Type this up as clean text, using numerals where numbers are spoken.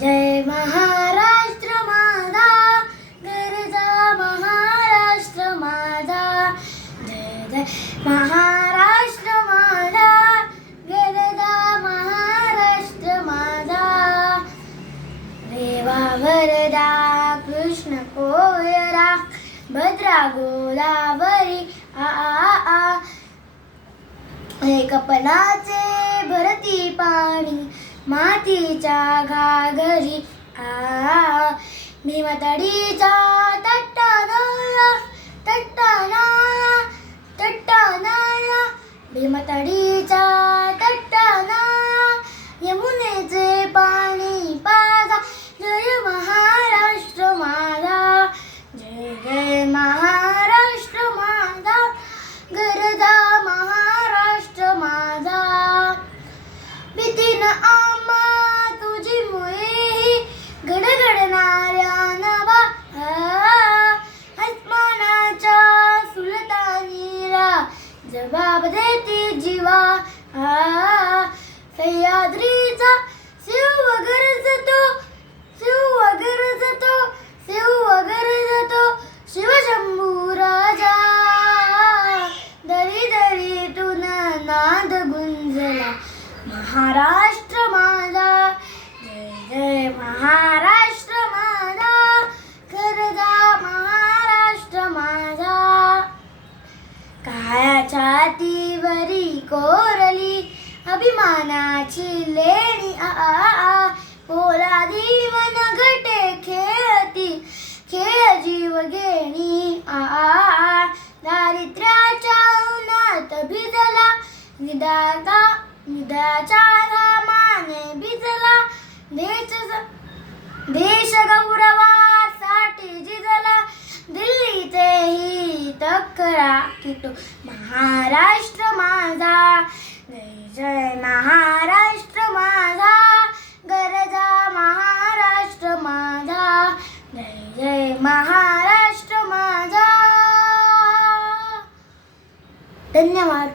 जय महाराष्ट्र माझा गरजा महाराष्ट्र माझा जय जय महाराष्ट्र माझा गरजा महाराष्ट्र माझा रेवा वरदा कृष्ण कोयरा भद्रा गोदावरी आ हे कपलाचे भरती पाणी मातीच्या घागरी आ मी मतडीचा तट्टानाया तट्टानाया तट्टानाया भीमतडीचा तट्टानाया यमुनेचे पाणी पाजा जय महाराष्ट्र माझा जय जय महाराष्ट्र माझा गरजा महाराष्ट्र माझा भीतीन आम्हा तुझी मुळे गडगडणाऱ्या नभा आसमानाच्या सुलतानीला जबाब देती जीवा सह्याद्रीचा शिव गरजतो शिव गरजतो शिव गरजतो शिवशंभू राजा दरी दरीतून नाद गुंजला महाराष्ट्र माझा जय जय महाराष्ट्र माझा गरजा महाराष्ट्र माझा काळ्या छातीवरी कोरली अभिमानाची लेणी आ पोलादी मन घटे खेळती खेळ जीव घेणी आ दारिद्र्याच्या उन्हात भिजला निदाच्या घामाने भिजला देश गौरवासाठी झिजला दिल्लीचे ही तक्रा किटो महाराष्ट्र माझा जय जय महाराष्ट्र माझा गरजा महाराष्ट्र माझा जय जय महाराष्ट्र माझा धन्यवाद.